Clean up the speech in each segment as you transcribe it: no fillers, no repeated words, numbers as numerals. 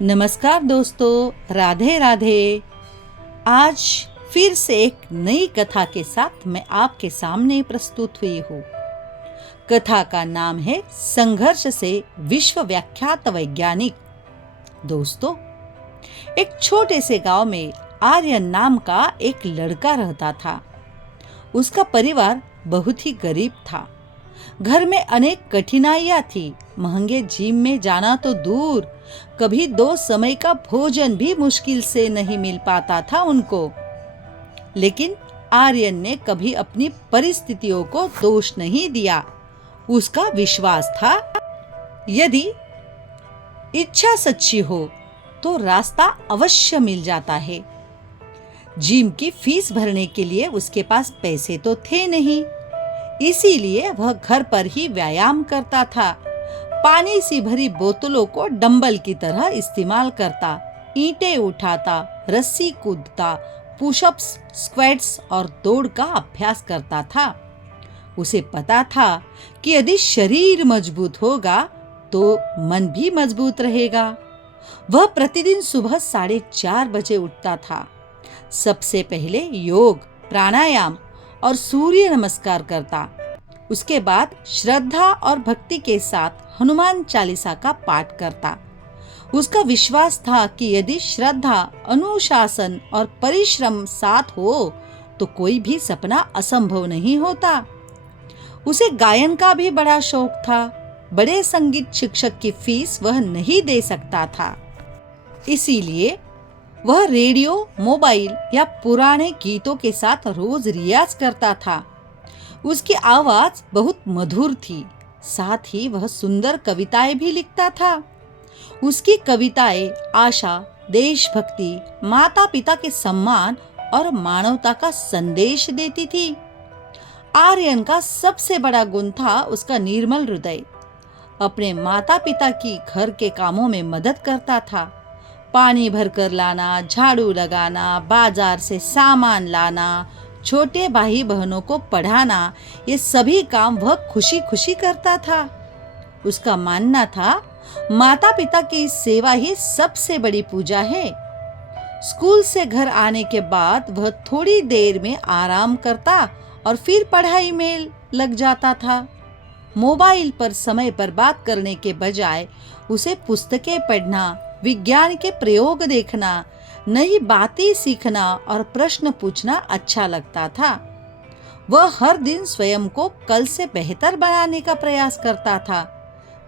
नमस्कार दोस्तों, राधे राधे। आज फिर से एक नई कथा के साथ मैं आपके सामने प्रस्तुत हुई हूँ। कथा का नाम है संघर्ष से विश्व विख्यात वैज्ञानिक। दोस्तों, एक छोटे से गांव में आर्यन नाम का एक लड़का रहता था। उसका परिवार बहुत ही गरीब था। घर में अनेक कठिनाइयां थी। महंगे जिम में जाना तो दूर, कभी 2 समय का भोजन भी मुश्किल से नहीं मिल पाता था उनको। लेकिन आर्यन ने कभी अपनी परिस्थितियों को दोष नहीं दिया। उसका विश्वास था, यदि इच्छा सच्ची हो तो रास्ता अवश्य मिल जाता है। जिम की फीस भरने के लिए उसके पास पैसे तो थे नहीं, इसीलिए वह घर पर ही व्यायाम करता था। पानी से भरी बोतलों को डंबल की तरह इस्तेमाल करता, ईंटें उठाता, रस्सी कूदता, पुशअप्स, स्क्वैट्स और दौड़ का अभ्यास करता था। उसे पता था कि यदि शरीर मजबूत होगा तो मन भी मजबूत रहेगा। वह प्रतिदिन सुबह 4:30 बजे उठता था। सबसे पहले योग, प्राणायाम और सूर्य नमस्कार करता। उसके बाद श्रद्धा और भक्ति के साथ हनुमान चालीसा का पाठ करता। उसका विश्वास था कि यदि श्रद्धा, अनुशासन और परिश्रम साथ हो तो कोई भी सपना असंभव नहीं होता। उसे गायन का भी बड़ा शौक था। बड़े संगीत शिक्षक की फीस वह नहीं दे सकता था, इसीलिए वह रेडियो, मोबाइल या पुराने गीतों के साथ रोज रियाज करता था। उसकी आवाज बहुत मधुर थी, साथ ही वह सुंदर कविताएं भी लिखता था। उसकी कविताएं आशा, देशभक्ति, माता पिता के सम्मान और मानवता का संदेश देती थी। आर्यन का सबसे बड़ा गुण था उसका निर्मल हृदय। अपने माता पिता की घर के कामों में मदद करता था। पानी भरकर लाना, झाड़ू लगाना, बाजार से सामान लाना, छोटे भाई बहनों को पढ़ाना, ये सभी काम वह खुशी खुशी करता था। उसका मानना था, माता पिता की सेवा ही सबसे बड़ी पूजा है। स्कूल से घर आने के बाद वह थोड़ी देर में आराम करता और फिर पढ़ाई में लग जाता था। मोबाइल पर समय बर्बाद करने के बजाय उसे पुस्तकें पढ़ना, विज्ञान के प्रयोग देखना, नई बातें सीखना और प्रश्न पूछना अच्छा लगता था। वह हर दिन स्वयं को कल से बेहतर बनाने का प्रयास करता था।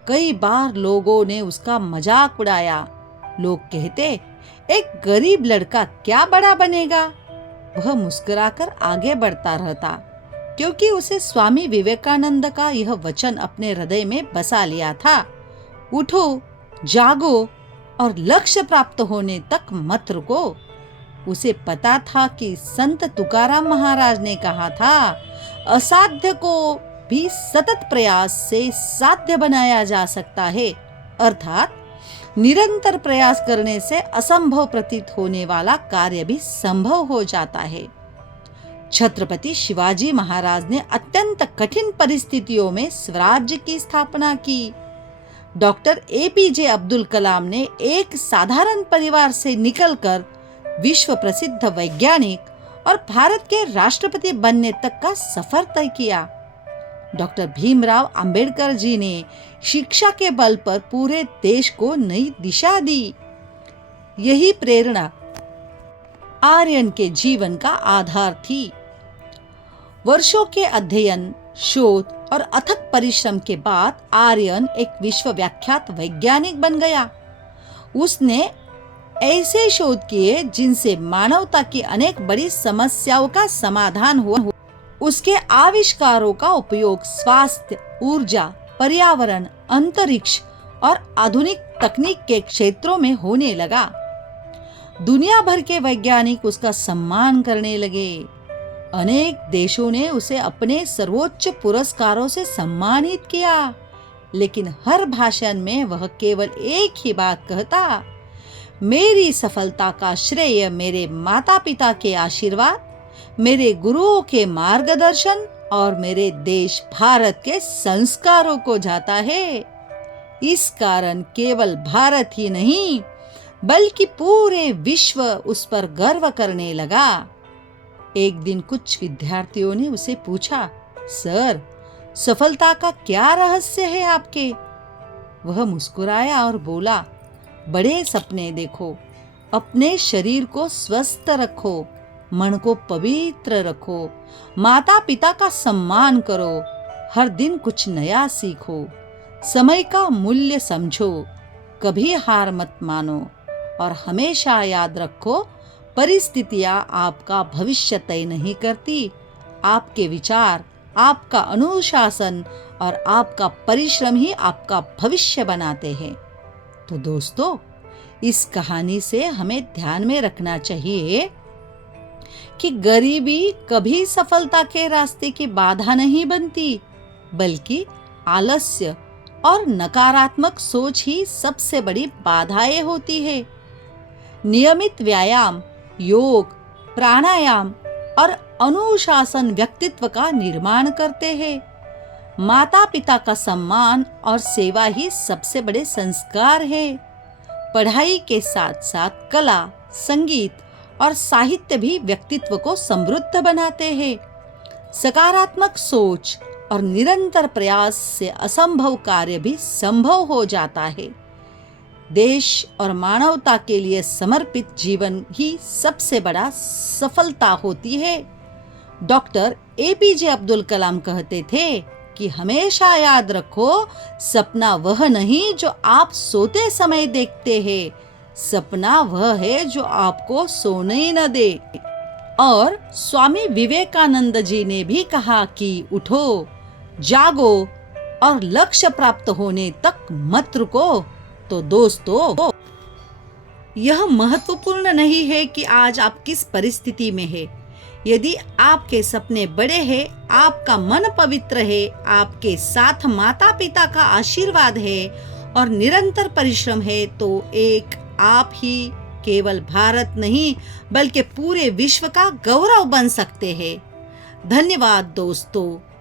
कई बार लोगों ने उसका मजाक उड़ाया। लोग कहते, एक गरीब लड़का क्या बड़ा बनेगा। वह मुस्कुराकर आगे बढ़ता रहता, क्योंकि उसे स्वामी विवेकानंद का यह वचन अपने हृदय में बसा लिया था, उठो, जागो और लक्ष्य प्राप्त होने तक मत रुको। उसे पता था कि संत तुकाराम महाराज ने कहा था, असाध्य को भी सतत प्रयास से साध्य बनाया जा सकता है। अर्थात निरंतर प्रयास करने से असंभव प्रतीत होने वाला कार्य भी संभव हो जाता है। छत्रपति शिवाजी महाराज ने अत्यंत कठिन परिस्थितियों में स्वराज्य की स्थापना की। डॉक्टर एपीजे अब्दुल कलाम ने एक साधारण परिवार से निकलकर विश्व प्रसिद्ध वैज्ञानिक और भारत के राष्ट्रपति बनने तक का सफर तय किया। डॉक्टर भीमराव अंबेडकर जी ने शिक्षा के बल पर पूरे देश को नई दिशा दी। यही प्रेरणा आर्यन के जीवन का आधार थी। वर्षों के अध्ययन, शोध और अथक परिश्रम के बाद आर्यन एक विश्व विख्यात वैज्ञानिक बन गया। उसने ऐसे शोध किए जिनसे मानवता की अनेक बड़ी समस्याओं का समाधान हुआ। उसके आविष्कारों का उपयोग स्वास्थ्य, ऊर्जा, पर्यावरण, अंतरिक्ष और आधुनिक तकनीक के क्षेत्रों में होने लगा। दुनिया भर के वैज्ञानिक उसका सम्मान करने लगे। अनेक देशों ने उसे अपने सर्वोच्च पुरस्कारों से सम्मानित किया, लेकिन हर भाषण में वह केवल एक ही बात कहता, मेरी सफलता का श्रेय मेरे माता पिता के आशीर्वाद, मेरे गुरुओं के मार्गदर्शन और मेरे देश भारत के संस्कारों को जाता है। इस कारण केवल भारत ही नहीं, बल्कि पूरे विश्व उस पर गर्व करने लगा। एक दिन कुछ विद्यार्थियों ने उसे पूछा, सर, सफलता का क्या रहस्य है आपके? वह मुस्कुराया और बोला, बड़े सपने देखो, अपने शरीर को स्वस्थ रखो, मन को पवित्र रखो, माता पिता का सम्मान करो, हर दिन कुछ नया सीखो, समय का मूल्य समझो, कभी हार मत मानो और हमेशा याद रखो, परिस्थितियां आपका भविष्य तय नहीं करती, आपके विचार, आपका अनुशासन और आपका परिश्रम ही आपका भविष्य बनाते हैं। तो दोस्तों, इस कहानी से हमें ध्यान में रखना चाहिए कि गरीबी कभी सफलता के रास्ते की बाधा नहीं बनती, बल्कि आलस्य और नकारात्मक सोच ही सबसे बड़ी बाधाएं होती है। नियमित व्यायाम, योग, प्राणायाम और अनुशासन व्यक्तित्व का निर्माण करते हैं। माता पिता का सम्मान और सेवा ही सबसे बड़े संस्कार है। पढ़ाई के साथ साथ कला, संगीत और साहित्य भी व्यक्तित्व को समृद्ध बनाते हैं। सकारात्मक सोच और निरंतर प्रयास से असंभव कार्य भी संभव हो जाता है। देश और मानवता के लिए समर्पित जीवन ही सबसे बड़ा सफलता होती है। डॉक्टर एपीजे अब्दुल कलाम कहते थे कि हमेशा याद रखो, सपना वह नहीं जो आप सोते समय देखते हैं, सपना वह है जो आपको सोने ही न दे। और स्वामी विवेकानंद जी ने भी कहा कि उठो, जागो और लक्ष्य प्राप्त होने तक मत रुको। तो दोस्तों, यह महत्वपूर्ण नहीं है कि आज आप किस परिस्थिति में हैं। यदि आपके सपने बड़े हैं, आपका मन पवित्र है, आपके साथ माता पिता का आशीर्वाद है और निरंतर परिश्रम है, तो एक आप ही केवल भारत नहीं बल्कि पूरे विश्व का गौरव बन सकते हैं। धन्यवाद दोस्तों।